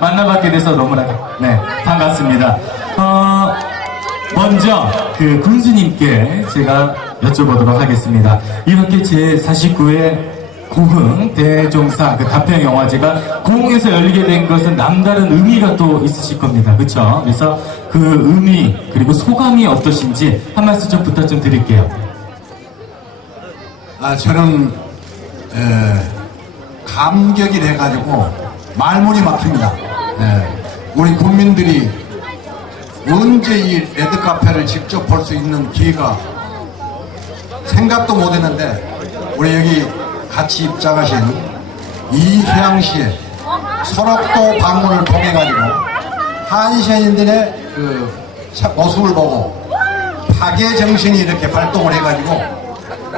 만나뵙게 돼서 너무나 네 반갑습니다. 어, 먼저 그 군수님께 제가 여쭤보도록 하겠습니다. 이렇게 제 49회 고흥 대종사 그 단편 영화제가 고흥에서 열리게 된 것은 남다른 의미가 또 있으실 겁니다. 그렇죠? 그래서 그 의미 그리고 소감이 어떠신지 한 말씀 좀 부탁 좀 드릴게요. 아, 저는 에, 감격이 돼가지고 말문이 막힙니다. 예, 우리 국민들이 언제 이 레드 카페를 직접 볼 수 있는 기회가 생각도 못했는데 우리 여기 같이 입장하신 이혜양 씨의 소록도 방문을 통해 가지고 한시인들의 그 차- 모습을 보고 파괴 정신이 이렇게 발동을 해가지고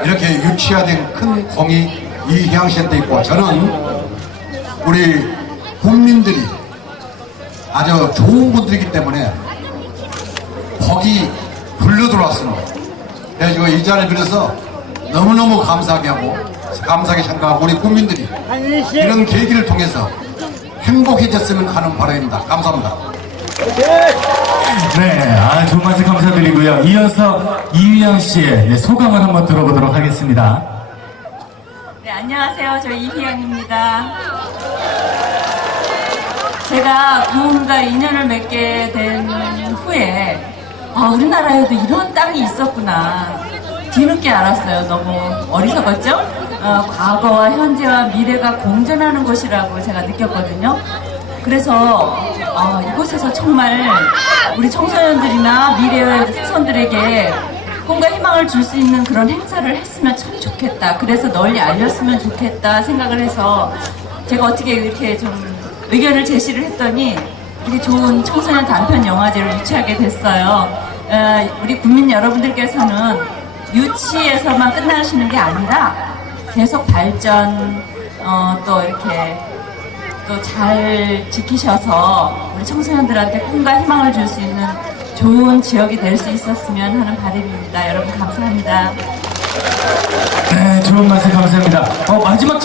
이렇게 유치화된 큰 공이 이희양 씨한테 있고 저는 우리 국민들이 아주 좋은 분들이기 때문에 복이 불려 들어왔습니다. 그래서 이 자리에 그래서 너무너무 감사하게 하고 감사하게 생각하고 우리 국민들이 이런 계기를 통해서 행복해졌으면 하는 바람입니다. 감사합니다. 네, 아, 좋은 말씀 감사드리고요. 이어서 이유양 씨의 네, 소감을 한번 들어보도록 하겠습니다. 네, 안녕하세요. 저 이희영입니다. 제가 고흥과 인연을 맺게 된 후에, 아, 우리나라에도 이런 땅이 있었구나. 뒤늦게 알았어요. 너무 어리석었죠? 어, 과거와 현재와 미래가 공존하는 곳이라고 제가 느꼈거든요. 그래서 어, 이곳에서 정말 우리 청소년들이나 미래의 후손들에게 꿈과 희망을 줄 수 있는 그런 행사를 했으면 참 좋겠다. 그래서 널리 알렸으면 좋겠다 생각을 해서 제가 어떻게 이렇게 좀 의견을 제시를 했더니 이렇게 좋은 청소년 단편 영화제를 유치하게 됐어요. 어, 우리 국민 여러분들께서는 유치에서만 끝나시는 게 아니라 계속 발전, 어, 또 이렇게 또 잘 지키셔서 우리 청소년들한테 꿈과 희망을 줄 수 있는 좋은 지역이 될 수 있었으면 하는 바람입니다. 여러분 감사합니다. 네, 좋은 말씀 감사합니다. 어, 마지막